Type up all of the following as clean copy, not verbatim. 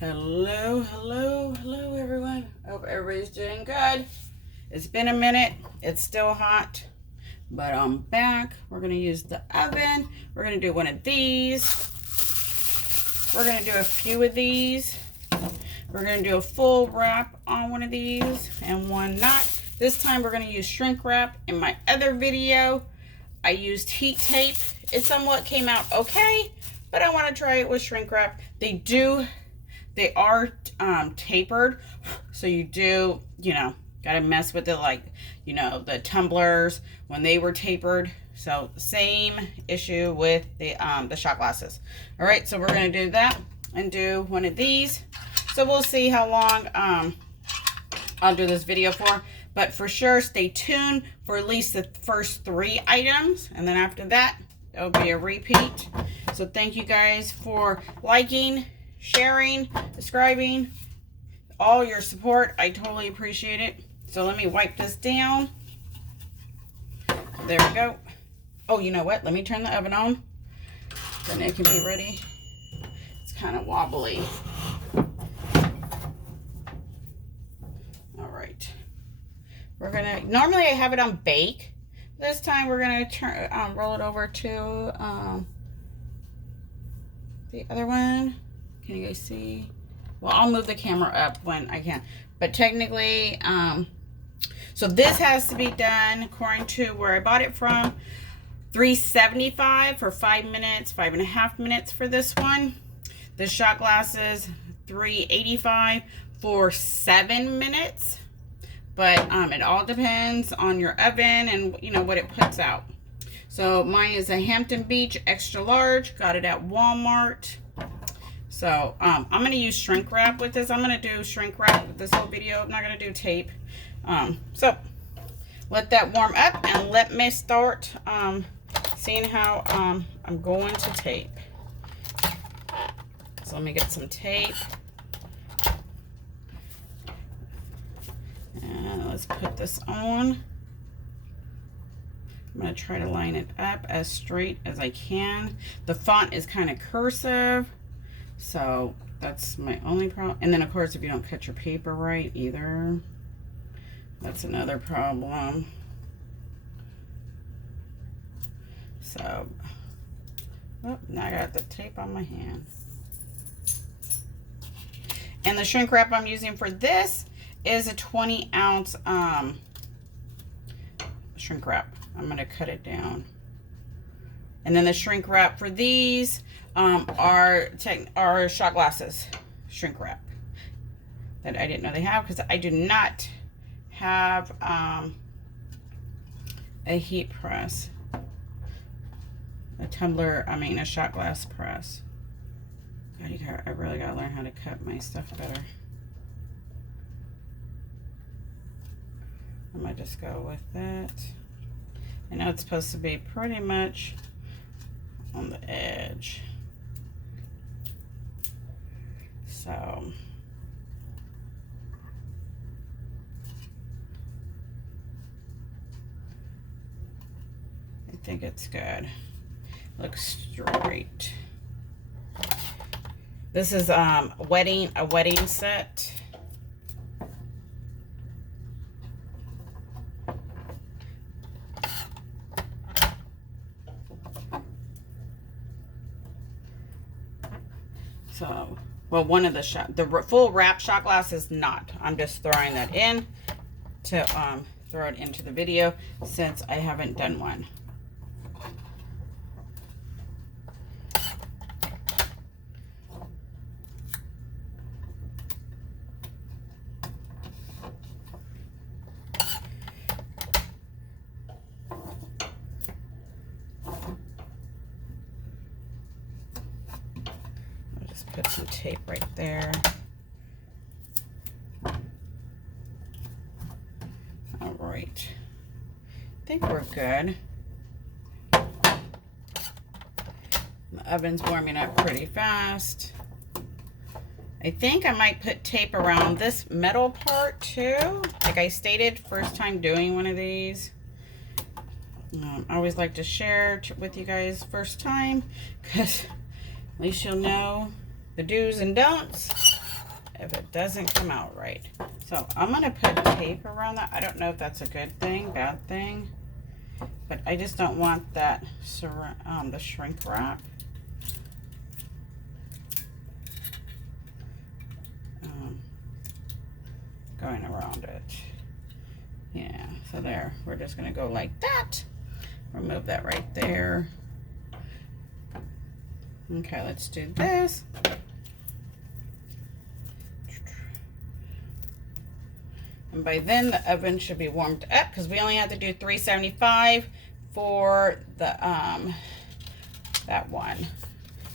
Hello everyone. Hope everybody's doing good. It's been a minute. It's still hot, but I'm back. We're gonna use the oven. We're gonna do one of these. We're gonna do a few of these. We're gonna do a full wrap on one of these and one not. This time we're gonna use shrink wrap. In my other video, I used heat tape. It somewhat came out okay, but I wanna try it with shrink wrap. They are tapered, so you do, gotta mess with it, like, the tumblers when they were tapered. So same issue with the shot glasses. All right, so we're gonna do that and do one of these. So we'll see how long I'll do this video for, but for sure stay tuned for at least the first 3 items, and then after that it'll be a repeat. So thank you guys for liking, sharing, subscribing, all your support. I totally appreciate it. So let me wipe this down. There we go. Oh, you know what? Let me turn the oven on. Then it can be ready. It's kind of wobbly. All right. We're gonna, normally I have it on bake. This time we're gonna turn, roll it over to the other one. Can you guys see? Well, I'll move the camera up when I can. But technically, so this has to be done according to where I bought it from. 375 for 5 minutes, 5.5 minutes for this one. The shot glasses, 385 for 7 minutes. But it all depends on your oven and what it puts out. So mine is a Hampton Beach extra large. Got it at Walmart. So I'm going to use shrink wrap with this. I'm going to do shrink wrap with this whole video. I'm not going to do tape. So let that warm up and let me start seeing how I'm going to tape. So let me get some tape. And let's put this on. I'm going to try to line it up as straight as I can. The font is kind of cursive. So that's my only problem. And then of course, if you don't cut your paper right either, that's another problem. So, oh, now I got the tape on my hand. And the shrink wrap I'm using for this is a 20-ounce shrink wrap. I'm going to cut it down. And then the shrink wrap for these are shot glasses shrink wrap that I didn't know they have, because I do not have a heat press, a shot glass press. God, I really gotta learn how to cut my stuff better. I might just go with that. I know it's supposed to be pretty much on the edge. So I think it's good. Looks straight. This is a wedding set. So, well, one of the full wrap shot glass is not. I'm just throwing that in to throw it into the video since I haven't done one. Put some tape right there. All right. I think we're good. The oven's warming up pretty fast. I think I might put tape around this metal part too. Like I stated, first time doing one of these. I always like to share with you guys first time, because at least you'll know the do's and don'ts. if it doesn't come out right. So I'm gonna put tape around that. I don't know if that's a good thing, bad thing, but I just don't want that the shrink wrap going around it. Yeah, so there, we're just gonna go like that. Remove that right there. Okay, let's do this. And by then the oven should be warmed up because we only have to do 375 for the that one.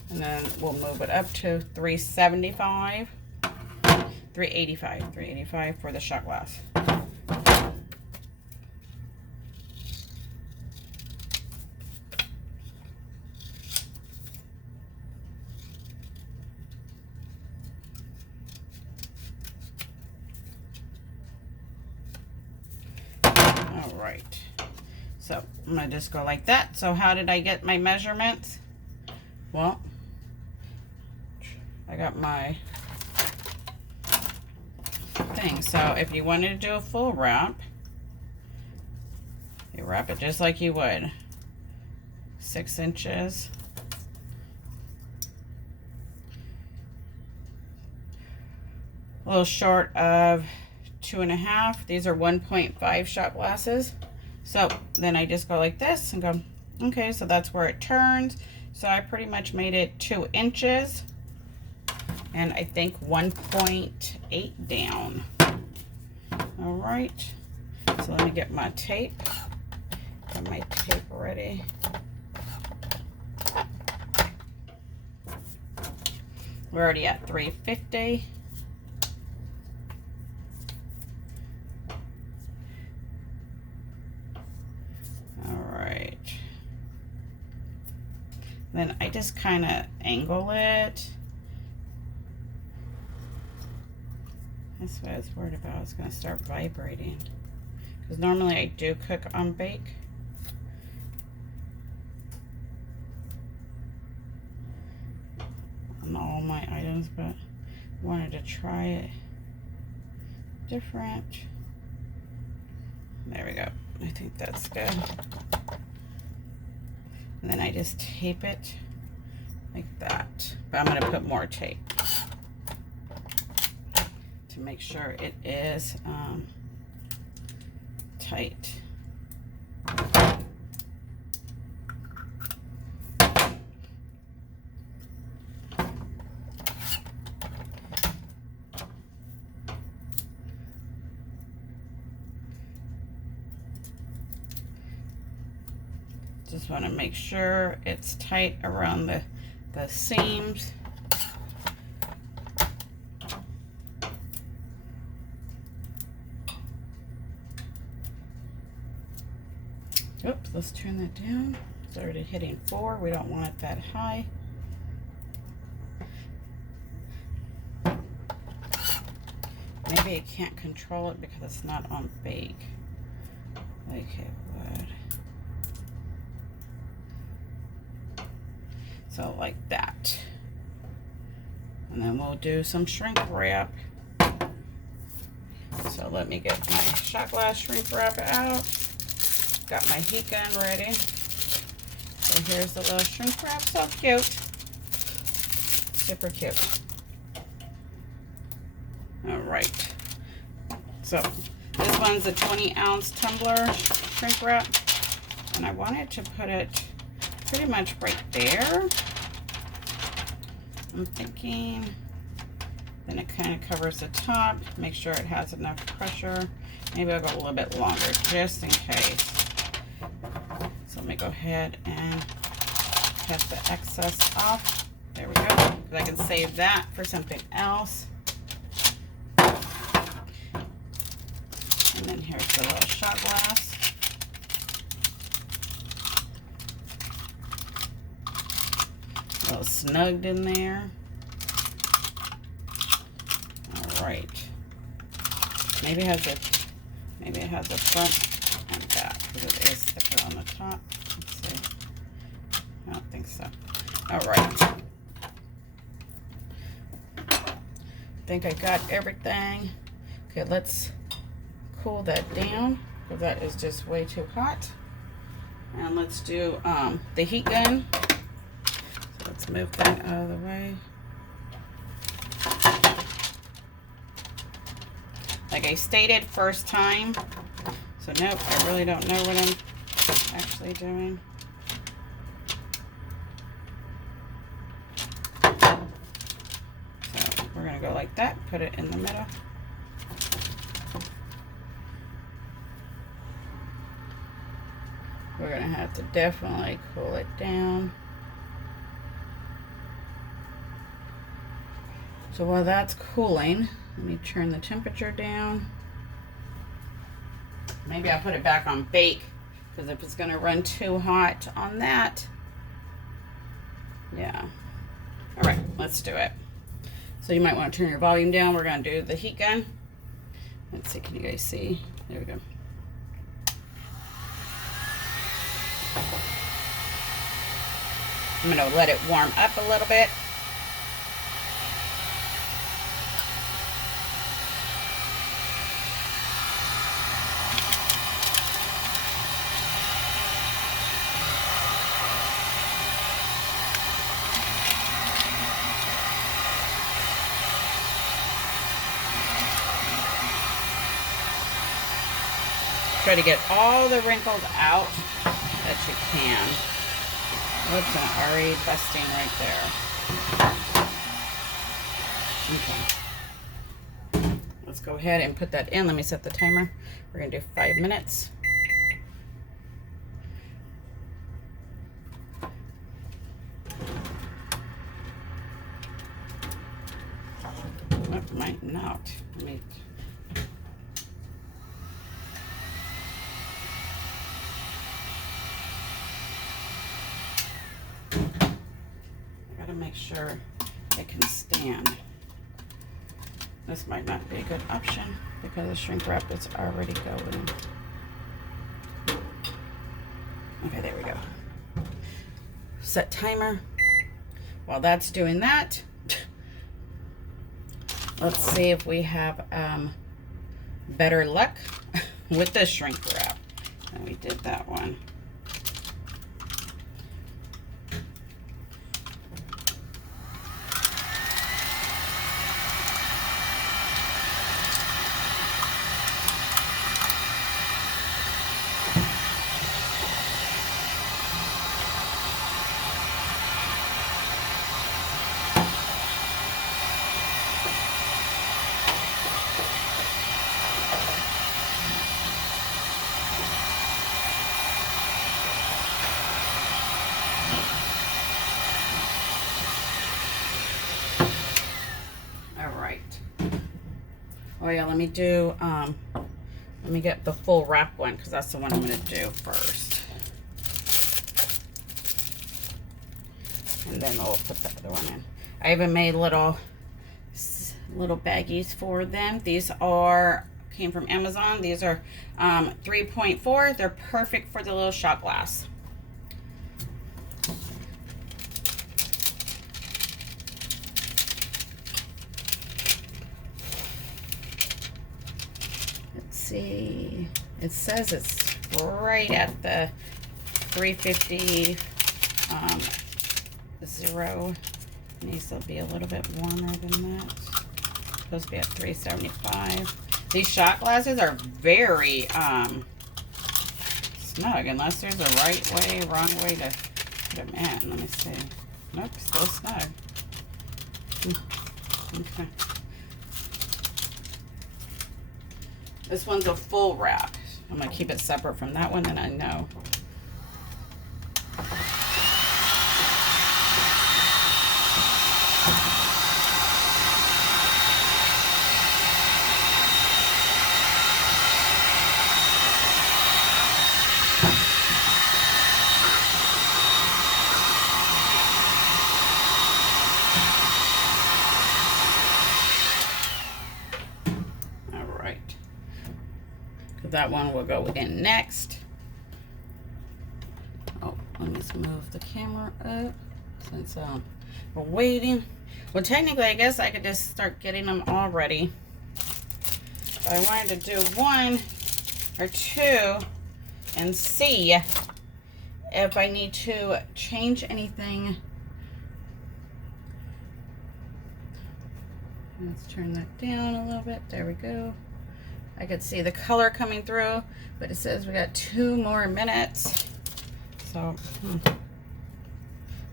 And then we'll move it up to 375. 385 for the shot glass. All right, so I'm gonna just go like that. So how did I get my measurements? Well, I got my thing. So if you wanted to do a full wrap, you wrap it just like you would. 6 inches. A little short of 2.5. These are 1.5 shot glasses. So then I just go like this and go, okay, so that's where it turns. So I pretty much made it 2 inches. And I think 1.8 down. All right, so let me get my tape. Got my tape ready. We're already at 350. All right. Then I just kind of angle it. That's what I was worried about. It's going to start vibrating. Because normally I do cook on bake. On all my items, but I wanted to try it different. There we go. I think that's good. And then I just tape it like that. But I'm going to put more tape to make sure it is tight. Just want to make sure it's tight around the seams. Oops, let's turn that down. It's already hitting 4. We don't want it that high. Maybe I can't control it because it's not on bake like it would. So like that. And then we'll do some shrink wrap. So let me get my shot glass shrink wrap out. Got my heat gun ready. So here's the little shrink wrap. So cute. Super cute. All right. So this one's a 20-ounce tumbler shrink wrap. And I wanted to put it pretty much right there. I'm thinking then it kind of covers the top. Make sure it has enough pressure. Maybe I'll go a little bit longer just in case. So let me go ahead and cut the excess off. There we go. Because I can save that for something else. And then here's the little shot glass. A little snugged in there. All right. Maybe it has a front and back because it is thicker on the top. Let's see. I don't think so. All right. think I got everything. Okay, let's cool that down because that is just way too hot. And let's do the heat gun. So let's move that out of the way. Like I stated, first time. So nope, I really don't know what I'm actually doing. So we're gonna go like that, put it in the middle. We're gonna have to definitely cool it down. So while that's cooling, let me turn the temperature down. Maybe I'll put it back on bake, because if it's gonna run too hot on that, yeah. All right, let's do it. So you might want to turn your volume down. We're gonna do the heat gun. Let's see, can you guys see? There we go. I'm gonna let it warm up a little bit. Try to get all the wrinkles out that you can. Oops, I'm already busting right there. Okay. Let's go ahead and put that in. Let me set the timer. We're going to do 5 minutes. That might not. Let me. Make sure it can stand. This might not be a good option because the shrink wrap is already going. Okay, there we go. Set timer. While that's doing that, let's see if we have better luck with the shrink wrap. And we did that one. Oh yeah, let me do, let me get the full wrap one because that's the one I'm going to do first. And then we'll put the other one in. I even made little baggies for them. These came from Amazon. These are 3.4. They're perfect for the little shot glass. See, it says it's right at the 350 0. It needs to be a little bit warmer than that. It's supposed to be at 375. These shot glasses are very snug, unless there's a right way, wrong way to put them in. Let me see. Nope, still snug. Okay. This one's a full wrap. I'm going to keep it separate from that one, then I know. That one will go in next. Oh, let me just move the camera up since we're waiting. Well, technically, I guess I could just start getting them all ready. But I wanted to do 1 or 2 and see if I need to change anything. Let's turn that down a little bit. There we go. I could see the color coming through, but it says we got 2 more minutes. So,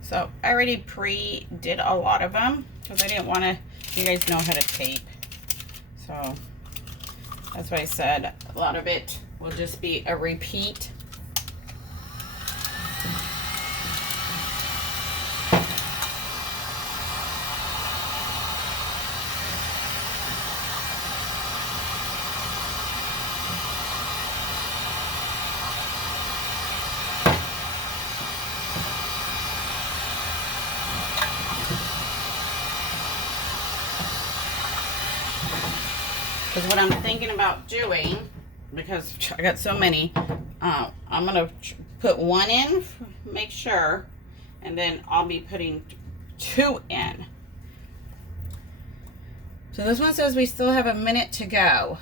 so I already pre-did a lot of them because I didn't want to, you guys know how to tape. So that's why I said a lot of it will just be a repeat. Because what I'm thinking about doing, because I got so many, I'm going to put 1 in, make sure, and then I'll be putting 2 in. So this one says we still have a minute to go,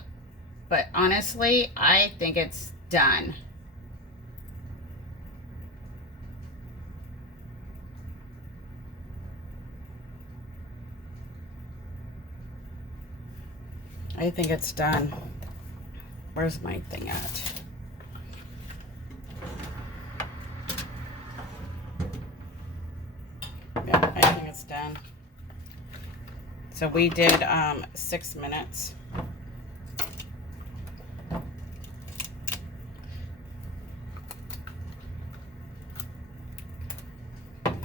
but honestly, I think it's done. I think it's done. Where's my thing at? Yeah, I think it's done. So we did 6 minutes. Let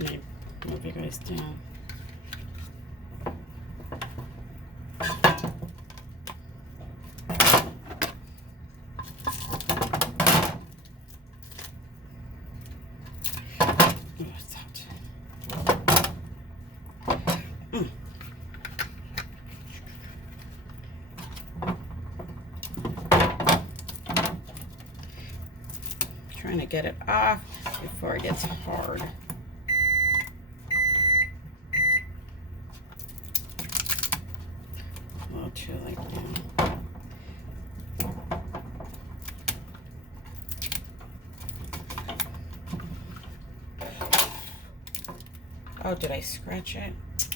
me move you guys down. Trying to get it off before it gets hard. A little too late now. Oh, did I scratch it?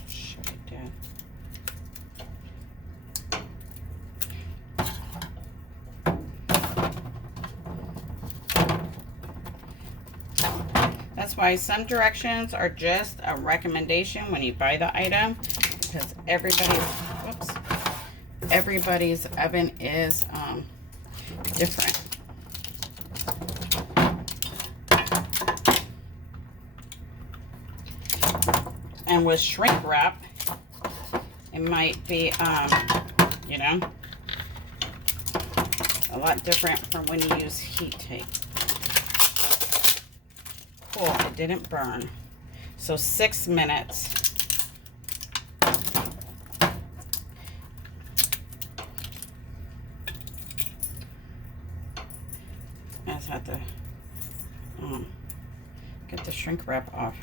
Shit, I did. That's why some directions are just a recommendation when you buy the item, because everybody's oven is different. And with shrink wrap, it might be, you know, a lot different from when you use heat tape. Cool, it didn't burn. So 6 minutes. I just have to get the shrink wrap off.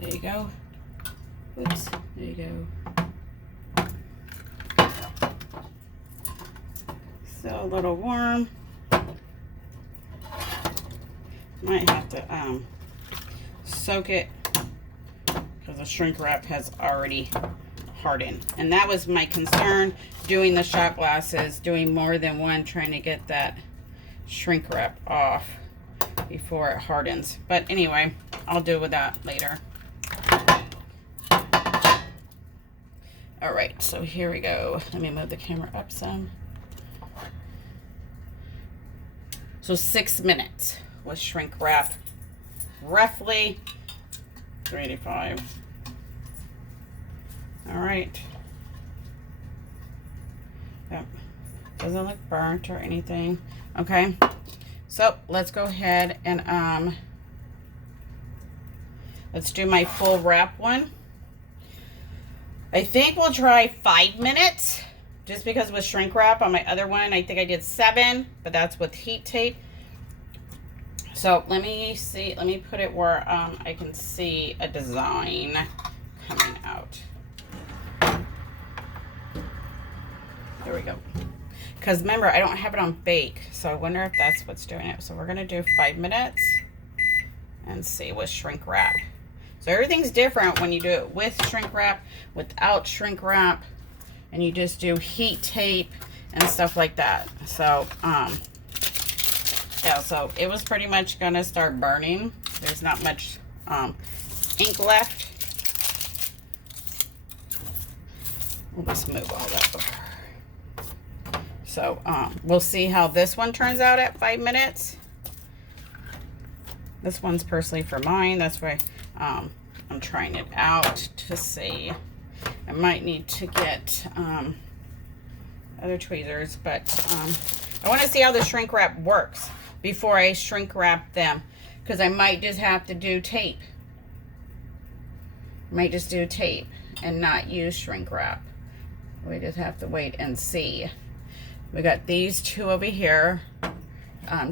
There you go. Oops, there you go. Still a little warm. Might have to soak it because the shrink wrap has already hardened. And that was my concern doing the shot glasses, doing more than one, trying to get that shrink wrap off before it hardens. But anyway, I'll deal with that later. All right, so here we go. Let me move the camera up some. So 6 minutes with shrink wrap, roughly 385. All right. Yep. Doesn't look burnt or anything. Okay. So let's go ahead and let's do my full wrap one. I think we'll try 5 minutes, just because with shrink wrap on my other one, I think I did 7, but that's with heat tape. So let me see, let me put it where I can see a design coming out. There we go. Because remember, I don't have it on bake, so I wonder if that's what's doing it. So we're gonna do 5 minutes and see with shrink wrap. So everything's different when you do it with shrink wrap, without shrink wrap, and you just do heat tape and stuff like that. So yeah, so it was pretty much gonna start burning. There's not much ink left. We'll just move all that over. So we'll see how this one turns out at 5 minutes. This one's personally for mine. That's why I'm trying it out to see. I might need to get other tweezers, but I want to see how the shrink wrap works before I shrink wrap them, because I might just have to do tape. I might just do tape and not use shrink wrap. We just have to wait and see. We got these two over here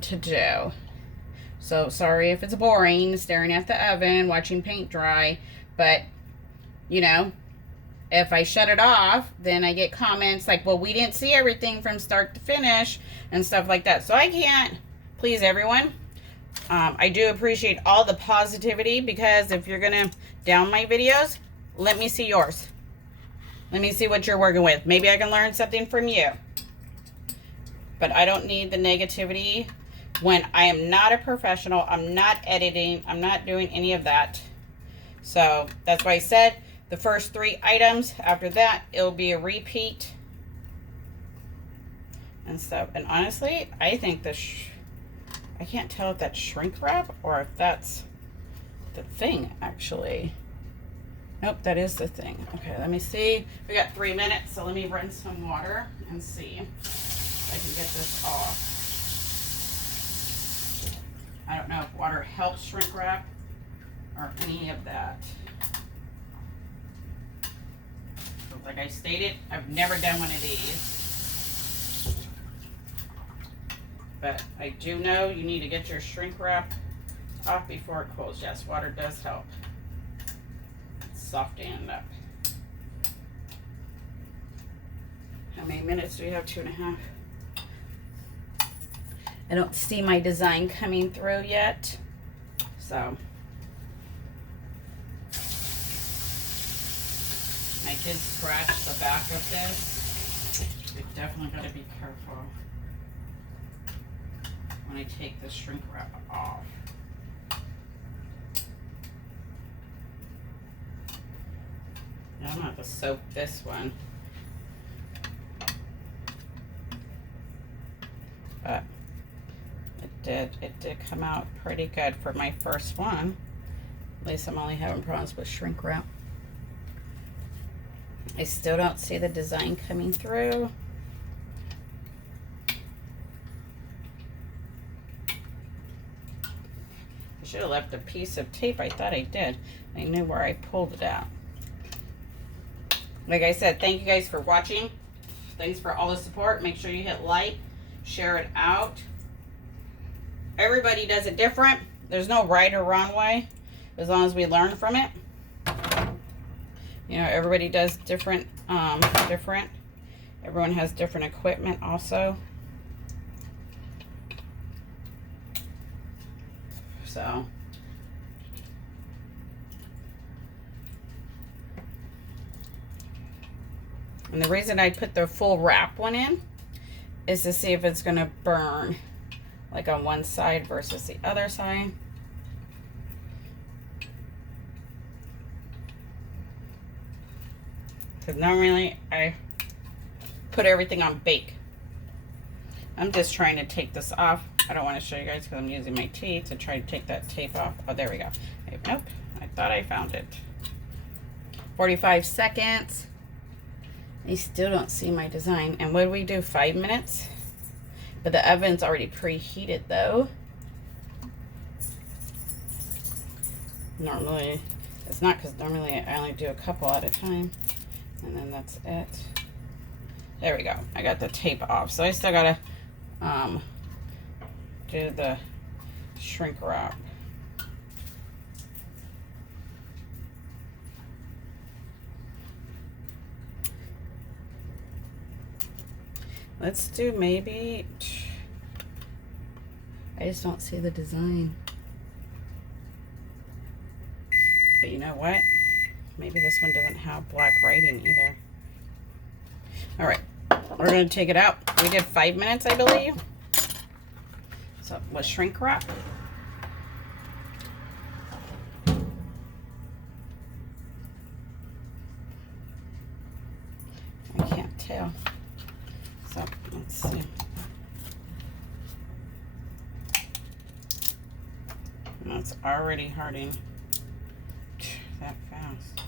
to do. So sorry if it's boring staring at the oven, watching paint dry, but you know, if I shut it off, then I get comments like, well, we didn't see everything from start to finish and stuff like that. So I can't please everyone. I do appreciate all the positivity, because if you're gonna down my videos, let me see yours. Let me see what you're working with. Maybe I can learn something from you. But I don't need the negativity when I am not a professional. I'm not editing. I'm not doing any of that. So that's why I said the first 3 items. After that, it'll be a repeat and stuff. And honestly, I think I can't tell if that's shrink wrap or if that's the thing, actually. Nope, that is the thing. Okay, let me see. We got 3 minutes, so let me run some water and see if I can get this off. I don't know if water helps shrink wrap or any of that. So like I stated, I've never done one of these. But I do know you need to get your shrink wrap off before it cools. Yes, water does help. Softening it up. How many minutes do we have? 2.5. I don't see my design coming through yet, so I did scratch the back of this. You definitely got to be careful when I take the shrink wrap off. Now I'm gonna have to soak this one, but it did come out pretty good for my first one. At least I'm only having problems with shrink wrap. I still don't see the design coming through. I should have left a piece of tape. I thought I did. I knew where I pulled it out. Like I said, thank you guys for watching. Thanks for all the support. Make sure you hit like, share it out. Everybody does it different. There's no right or wrong way, as long as we learn from it. You know, everybody does different. Everyone has different equipment also. So and the reason I put the full wrap one in is to see if it's going to burn like on one side versus the other side. Because normally I put everything on bake. I'm just trying to take this off. I don't want to show you guys because I'm using my teeth to try to take that tape off. Oh, there we go. Nope, I thought I found it. 45 seconds. I still don't see my design. And what do we do? 5 minutes? But the oven's already preheated though. Normally, it's not, because normally I only do a couple at a time. And then that's it. There we go. I got the tape off. So I still gotta do the shrink wrap. Let's do maybe, I just don't see the design. But you know what? Maybe this one doesn't have black writing either. All right, we're gonna take it out. We did 5 minutes, I believe. So let's shrink wrap. I can't tell. So let's see. No, it's already hardening that fast.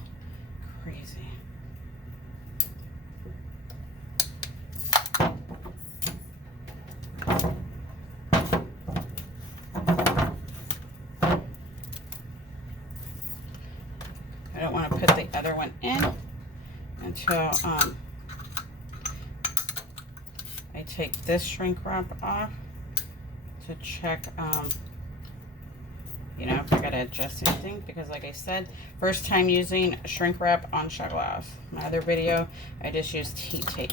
Crazy. I don't want to put the other one in until I take this shrink wrap off to check, you know, if I gotta adjust anything, because like I said, first time using shrink wrap on shot glass. My other video, I just used heat tape.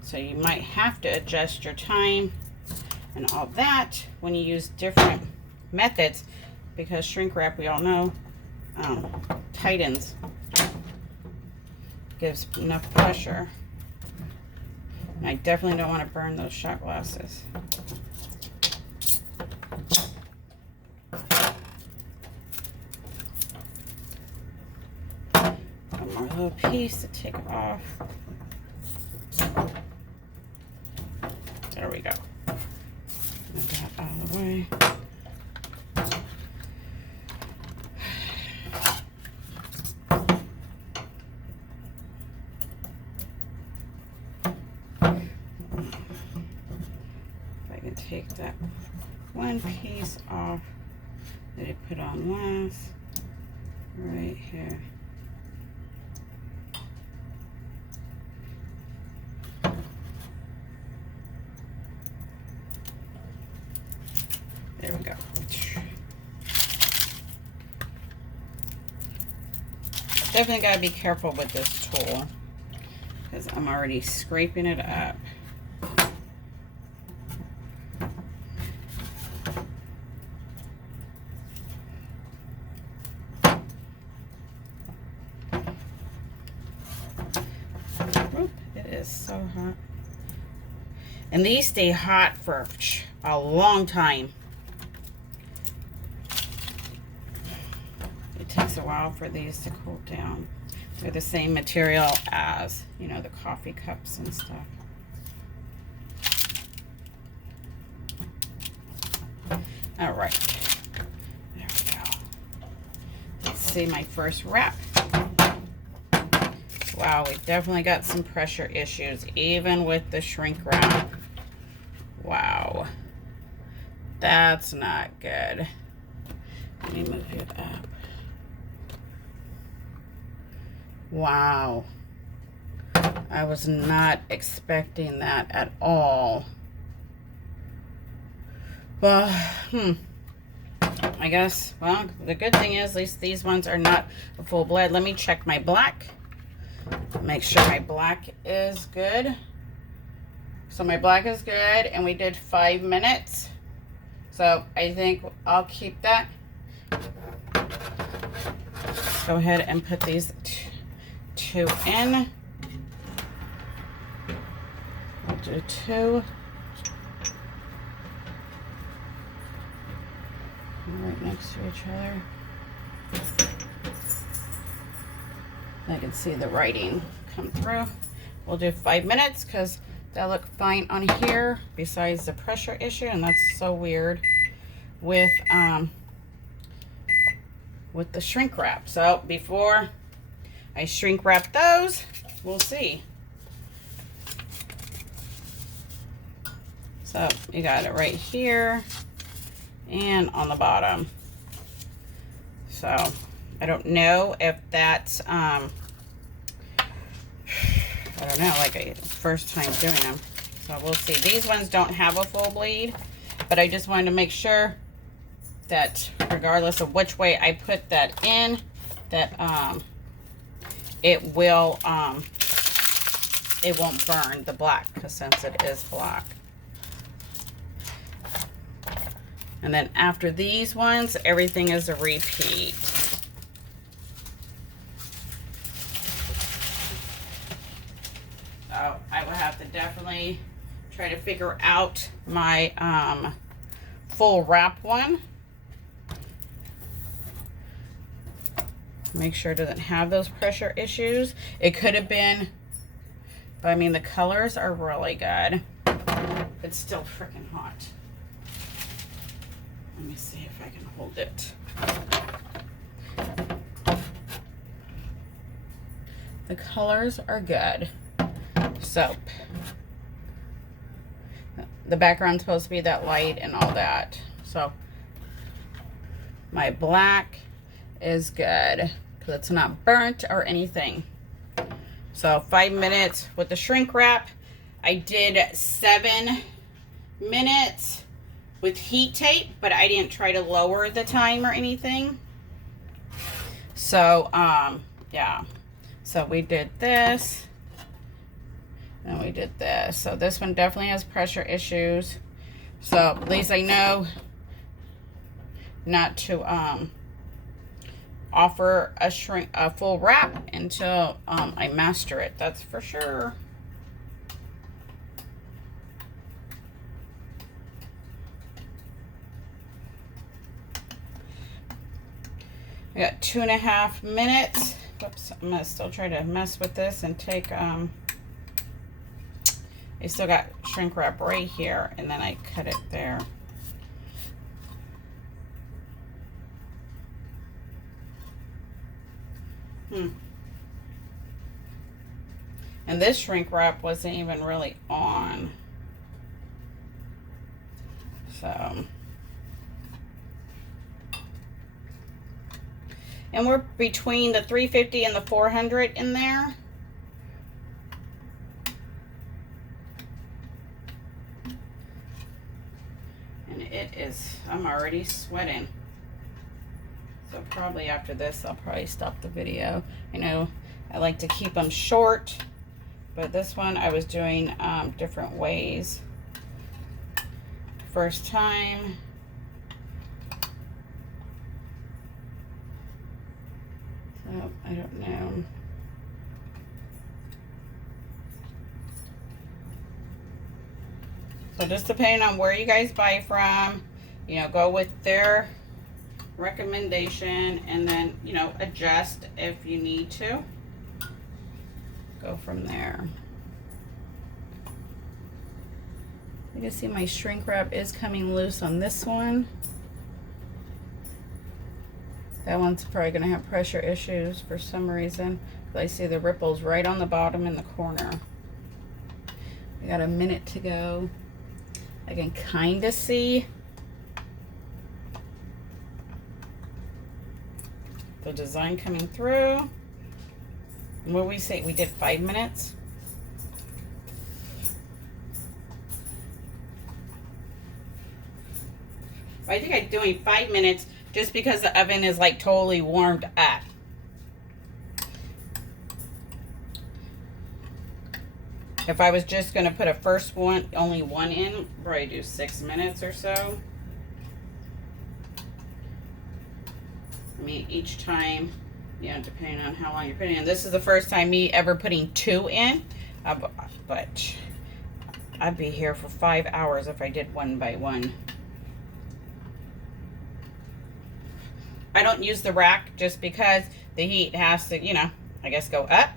So you might have to adjust your time and all that when you use different methods, because shrink wrap, we all know, tightens, gives enough pressure. And I definitely don't want to burn those shot glasses. One more little piece to take off. There we go. Get that out of the way. Take that one piece off that I put on last, right here. There we go. Definitely got to be careful with this tool because I'm already scraping it up. So hot, and these stay hot for a long time. It takes a while for these to cool down. They're the same material as, you know, the coffee cups and stuff. All right, there we go. Let's see my first wrap. Wow, we definitely got some pressure issues, even with the shrink wrap. Wow. That's not good. Let me move it up. Wow. I was not expecting that at all. Well, I guess, well, the good thing is at least these ones are not a full bled. Let me check my black. Make sure my black is good. So my black is good, and we did 5 minutes. So I think I'll keep that. Go ahead and put these two in. We'll do 2. Right next to each other. I can see the writing come through. We'll do 5 minutes because that looked fine on here besides the pressure issue, and that's so weird with the shrink wrap. So before I shrink wrap those, we'll see. So you got it right here and on the bottom. So I don't know if that's don't know, like a first time doing them. So we'll see. These ones don't have a full bleed, but I just wanted to make sure that regardless of which way I put that in, that it will it won't burn the black, because since it is black. And then after these ones, everything is a repeat. So I will have to definitely try to figure out my full wrap one. Make sure it doesn't have those pressure issues. It could have been, but I mean, the colors are really good. It's still freaking hot. Let me see if I can hold it. The colors are good. Soap. The background's supposed to be that light and all that. So my black is good because it's not burnt or anything. So 5 minutes with the shrink wrap. I did 7 minutes with heat tape, but I didn't try to lower the time or anything. So yeah, so we did this and we did this. So this one definitely has pressure issues, so at least I know not to offer a full wrap until I master it. That's for sure. I got 2.5 minutes. Whoops, I'm gonna still try to mess with this and take I still got shrink wrap right here, and then I cut it there. And this shrink wrap wasn't even really on. So, and we're between the 350 and the 400 in there. And it is, I'm already sweating. So probably after this, I'll probably stop the video. I know I like to keep them short, but this one I was doing different ways. First time. So I don't know. So just depending on where you guys buy from, you know, go with their recommendation, and then, you know, adjust if you need to. Go from there. You can see my shrink wrap is coming loose on this one. That one's probably going to have pressure issues for some reason. But I see the ripples right on the bottom in the corner. We got a minute to go. I can kind of see the design coming through. And what we say, we did 5 minutes. I think I'm doing 5 minutes just because the oven is like totally warmed up. If I was just going to put a first one, only one in, probably do 6 minutes or so. I mean, each time, you know, depending on how long you're putting in. This is the first time me ever putting 2 in, but I'd be here for 5 hours if I did one by one. I don't use the rack just because the heat has to, you know, I guess go up.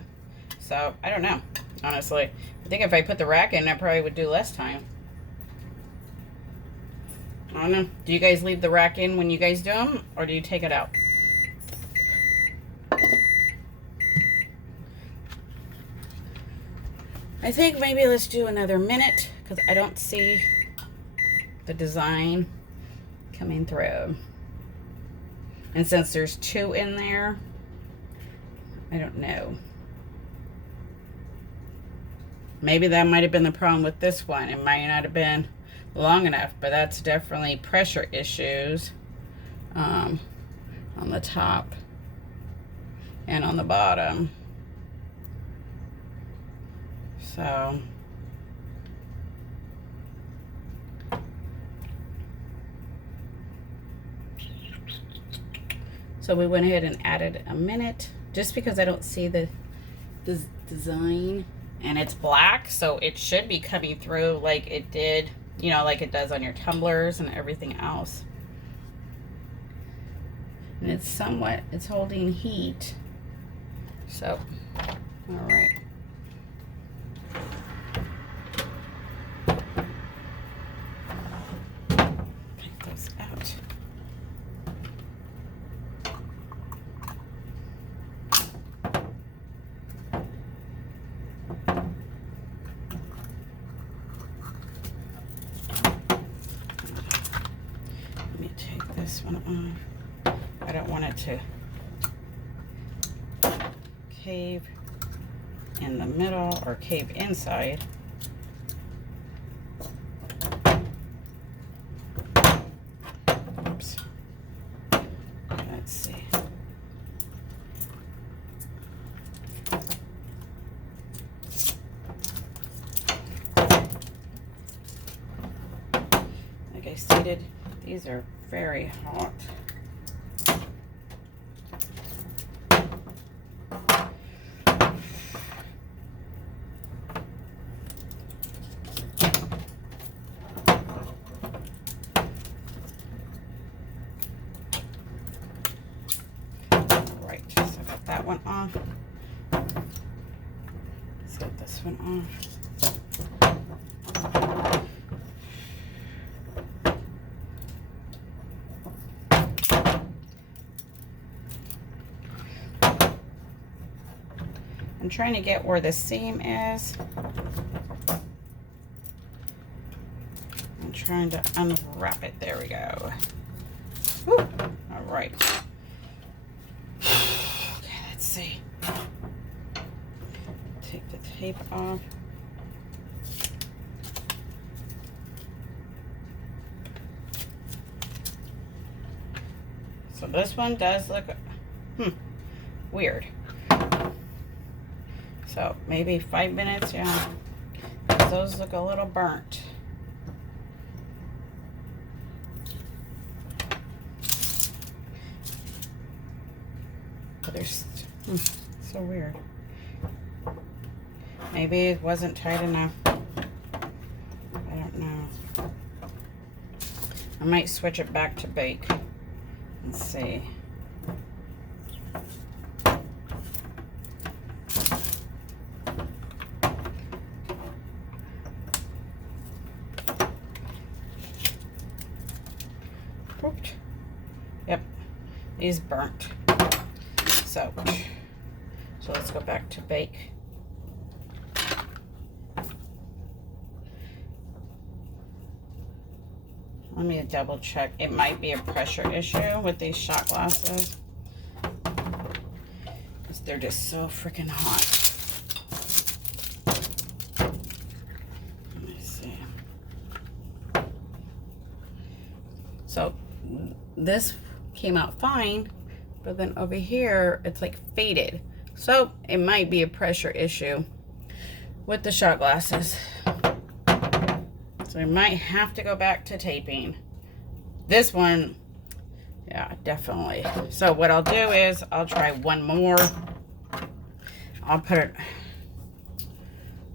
So, I don't know, honestly. I think if I put the rack in, I probably would do less time. I don't know. Do you guys leave the rack in when you guys do them, or do you take it out? I think maybe let's do another minute because I don't see the design coming through. And since there's 2 in there, I don't know. Maybe that might have been the problem with this one. It might not have been long enough, but that's definitely pressure issues on the top and on the bottom. So we went ahead and added a minute just because I don't see the design, and it's black, so it should be coming through like it did, you know, like it does on your tumblers and everything else. And it's holding heat. So, all right. Take those out. Let me take this one off. I don't want it to cave in the middle or cave inside. Oops. Let's see. Like I stated, these are very hot. That one off. Let's get this one off. I'm trying to get where the seam is. I'm trying to unwrap it. There we go. Woo. All right. See. Take the tape off. So this one does look weird. So maybe 5 minutes, yeah. Those look a little burnt. But there's so weird. Maybe it wasn't tight enough. I don't know. I might switch it back to bake and see. Oops. Yep, these burnt. So let's go back to bake. Let me double check. It might be a pressure issue with these shot glasses. They're just so freaking hot. Let me see. So this came out fine, but then over here it's like faded. So it might be a pressure issue with the shot glasses. So I might have to go back to taping. This one, yeah, definitely. So what I'll do is I'll try one more. I'll put it,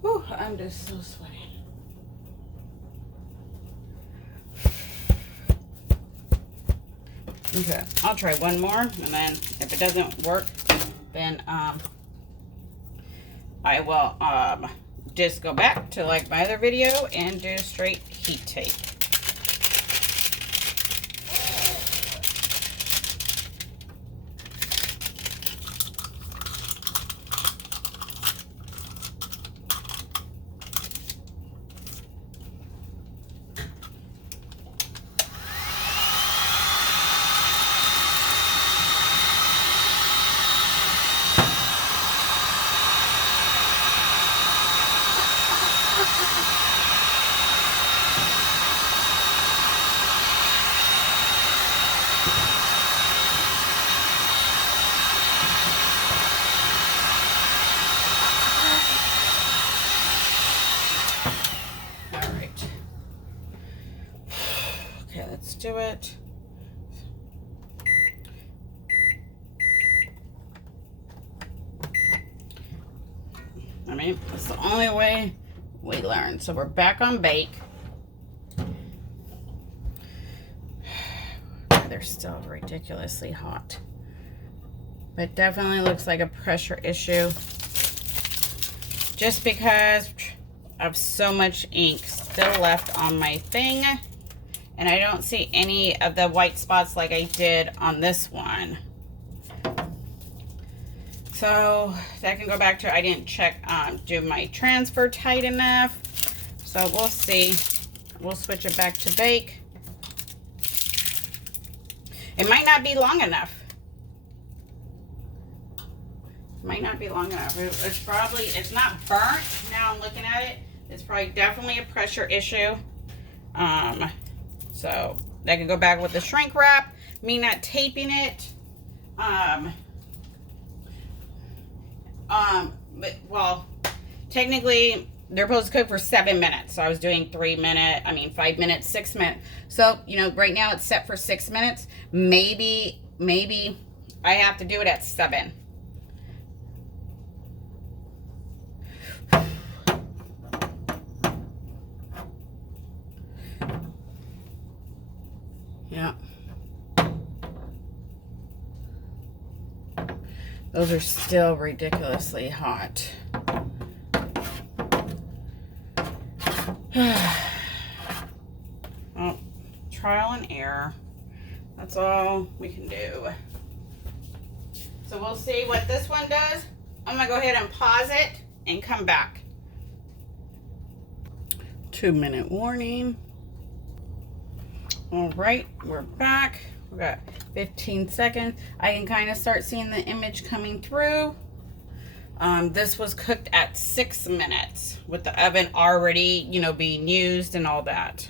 whew, I'm just so sweaty. Okay, I'll try one more, and then if it doesn't work, then I will just go back to like my other video and do straight heat tape. do it. I mean, it's the only way we learn. So we're back on bake. They're still ridiculously hot. But definitely looks like a pressure issue. Just because of so much ink still left on my thing. And I don't see any of the white spots like I did on this one. So that can go back to, I didn't check, do my transfer tight enough. So we'll see. We'll switch it back to bake. It might not be long enough. Might not be long enough. It's probably, it's not burnt. Now I'm looking at it. It's probably definitely a pressure issue. So that can go back with the shrink wrap. Me not taping it. But, well, technically they're supposed to cook for 7 minutes. So I was doing 5 minutes, 6 minutes. So, you know, right now it's set for 6 minutes. Maybe I have to do it at 7. Yeah. Those are still ridiculously hot. Well, trial and error. That's all we can do. So we'll see what this one does. I'm gonna go ahead and pause it and come back. 2-minute warning. All right, we're back. We got 15 seconds. I can kind of start seeing the image coming through. This was cooked at 6 minutes with the oven already, you know, being used and all that.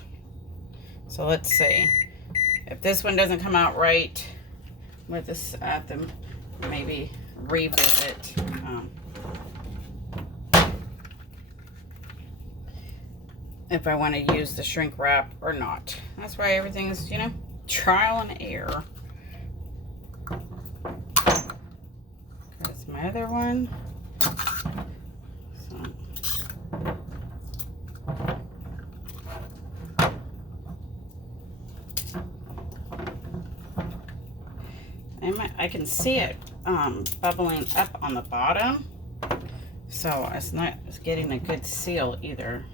So let's see if this one doesn't come out right with this at them. Maybe revisit. If I want to use the shrink wrap or not. That's why everything's, you know, trial and error. That's my other one. So. I can see it bubbling up on the bottom. So it's not getting a good seal either.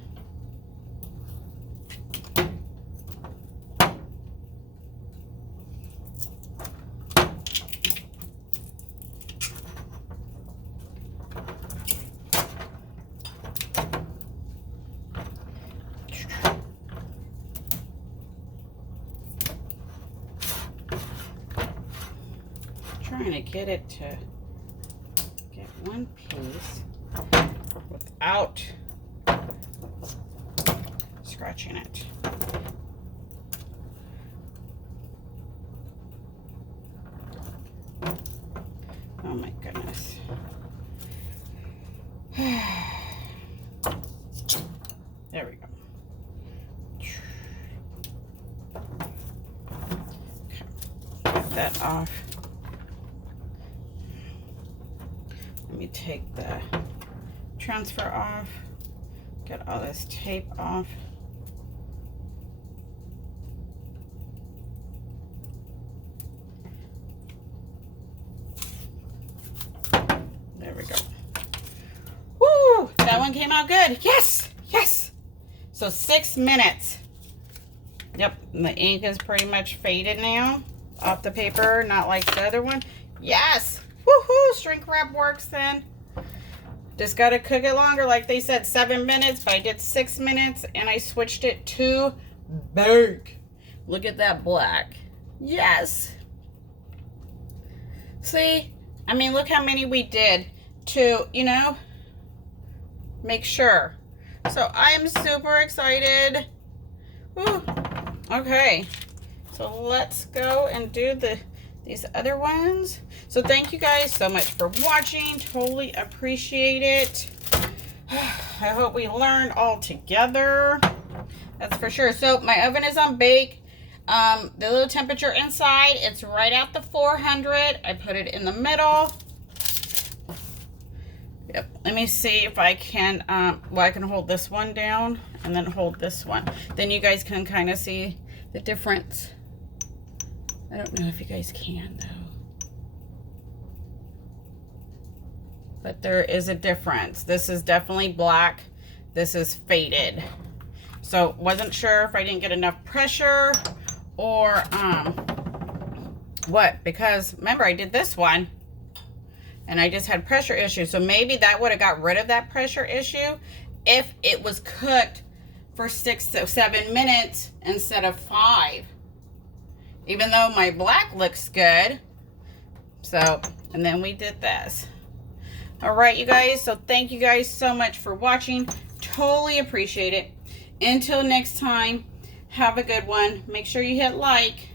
Trying to get it to get one piece without scratching it. Oh my goodness. There we go. Okay. Get that off. Let me take the transfer off, get all this tape off. There we go. Woo! That one came out good. Yes! Yes! So 6 minutes. Yep, and the ink is pretty much faded now off the paper, not like the other one. Yes! Woohoo! Shrink wrap works then. Just gotta cook it longer. Like they said, 7 minutes, but I did 6 minutes and I switched it to bake. Look at that black. Yes. See? I mean, look how many we did to, you know, make sure. So I'm super excited. Woo. Okay. So let's go and do these other ones. So thank you guys so much for watching. Totally appreciate it. I hope we learned all together. That's for sure. So my oven is on bake. the little temperature inside, it's right at the 400. I put it in the middle. Yep. Let me see if I can, well, I can hold this one down and then hold this one. Then you guys can kind of see the difference. I don't know if you guys can though. But there is a difference. This is definitely black. This is faded. So wasn't sure if I didn't get enough pressure or what, because remember I did this one and I just had pressure issues. So maybe that would have got rid of that pressure issue if it was cooked for 6 to 7 minutes instead of 5. Even though my black looks good. So, and then we did this. All right, you guys. So thank you guys so much for watching. Totally appreciate it. Until next time, have a good one. Make sure you hit like.